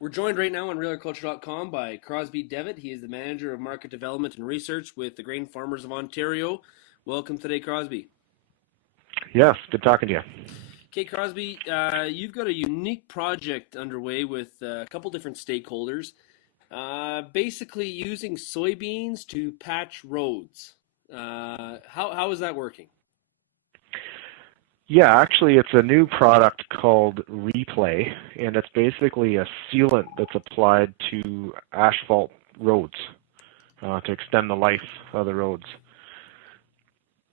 We're joined right now on RealAgriculture.com by Crosby Devitt. He is the Manager of Market Development and Research with the Grain Farmers of Ontario. Welcome today, Crosby. Yes, good talking to you. Okay, Crosby, you've got a unique project underway with a couple different stakeholders, basically using soybeans to patch roads. How is that working? Yeah, actually it's a new product called Replay, and it's basically a sealant that's applied to asphalt roads to extend the life of the roads.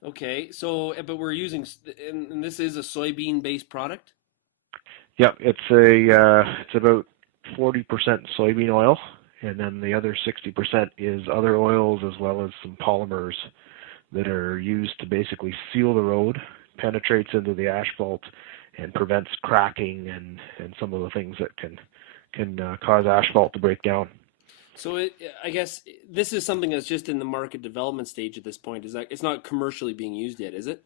Okay, so but we're using, and this is a soybean-based product? Yep, it's about 40% soybean oil, and then the other 60% is other oils as well as some polymers that are used to basically seal the road, penetrates into the asphalt, and prevents cracking and some of the things that can cause asphalt to break down. So I guess this is something that's just in the market development stage at this point. Is that it's not commercially being used yet, is it?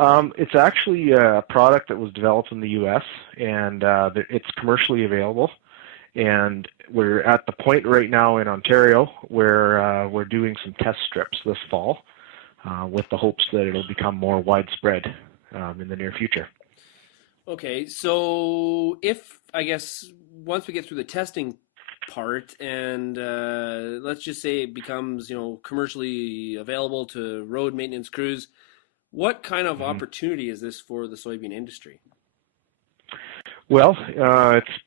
It's actually a product that was developed in the U.S. and it's commercially available. And we're at the point right now in Ontario where we're doing some test strips this fall with the hopes that it'll become more widespread in the near future. Okay, so if I guess once we get through the testing part and let's just say it becomes commercially available to road maintenance crews, what kind of opportunity is this for the soybean industry? Well,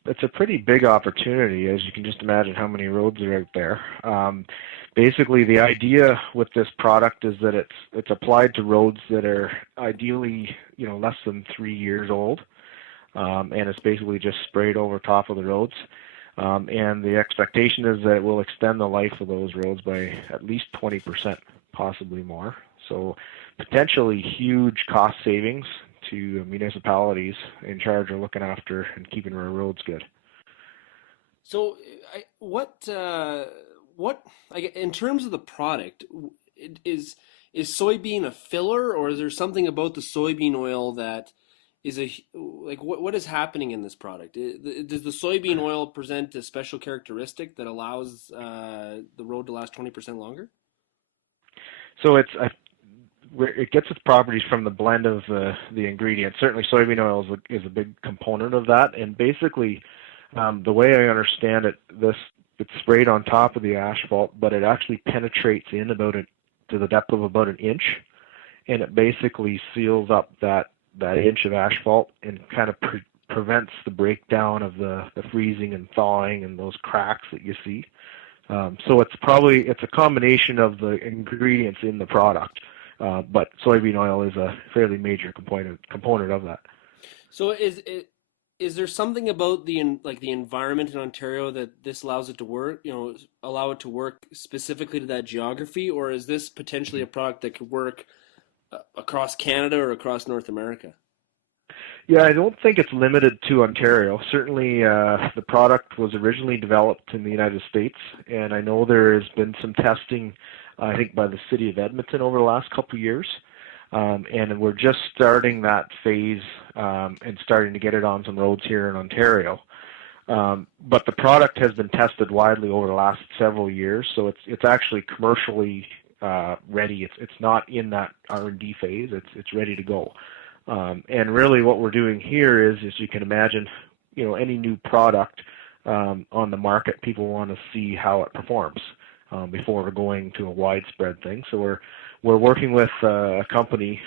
it's a pretty big opportunity, as you can just imagine how many roads are out there. Basically, the idea with this product is that it's applied to roads that are ideally less than 3 years old, and it's basically just sprayed over top of the roads. And the expectation is that it will extend the life of those roads by at least 20%, possibly more. So potentially huge cost savings to municipalities in charge of looking after and keeping our roads good. So in terms of the product, is soybean a filler, or is there something about the soybean oil that is what is happening in this product? Does the soybean oil present a special characteristic that allows the road to last 20% longer? So it gets its properties from the blend of the ingredients. Certainly soybean oil is a big component of that, and basically the way I understand it, it's sprayed on top of the asphalt, but it actually penetrates in to the depth of about an inch, and it basically seals up that inch of asphalt and kind of prevents the breakdown of the freezing and thawing and those cracks that you see. So it's a combination of the ingredients in the product, but soybean oil is a fairly major component of that. So is there something about the environment in Ontario that this allows it to work, allow it to work specifically to that geography, or is this potentially a product that could work across Canada or across North America? Yeah, I don't think it's limited to Ontario. Certainly, the product was originally developed in the United States, and I know there has been some testing, I think, by the city of Edmonton over the last couple of years. And we're just starting that phase and starting to get it on some roads here in Ontario. But the product has been tested widely over the last several years, so it's actually commercially ready. It's not in that R&D phase. It's ready to go. And really what we're doing here is, as you can imagine, any new product on the market, people want to see how it performs before we're going to a widespread thing. So we're working with a company,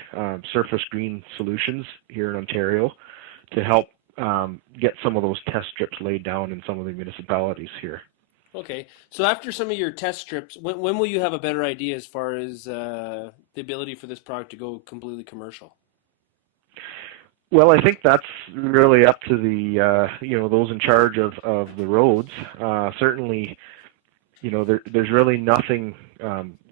Surface Green Solutions here in Ontario, to help get some of those test strips laid down in some of the municipalities here. Okay, so after some of your test strips, when will you have a better idea as far as the ability for this product to go completely commercial? Well, I think that's really up to the those in charge of the roads. Certainly, there's really nothing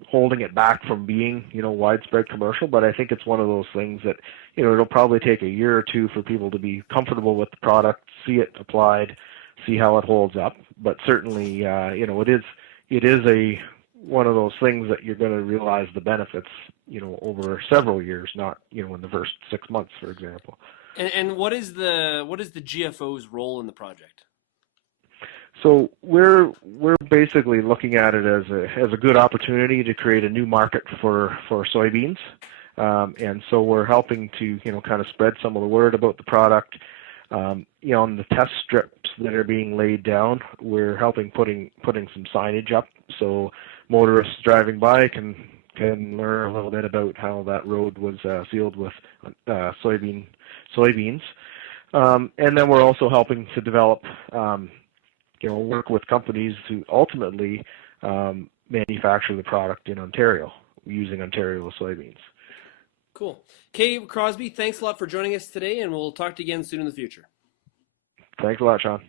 holding it back from being widespread commercial. But I think it's one of those things that it'll probably take a year or two for people to be comfortable with the product, see it applied, see how it holds up. But certainly, it is one of those things that you're going to realize the benefits, over several years, not in the first 6 months, for example. And what is the GFO's role in the project? So we're basically looking at it as a good opportunity to create a new market for soybeans, and so we're helping to kind of spread some of the word about the product. On the test strips that are being laid down, we're helping putting some signage up so motorists driving by can learn a little bit about how that road was sealed with soybeans, and then we're also helping to develop. Work with companies to ultimately manufacture the product in Ontario using Ontario soybeans. Cool. Kay Crosby, thanks a lot for joining us today, and we'll talk to you again soon in the future. Thanks a lot, Sean.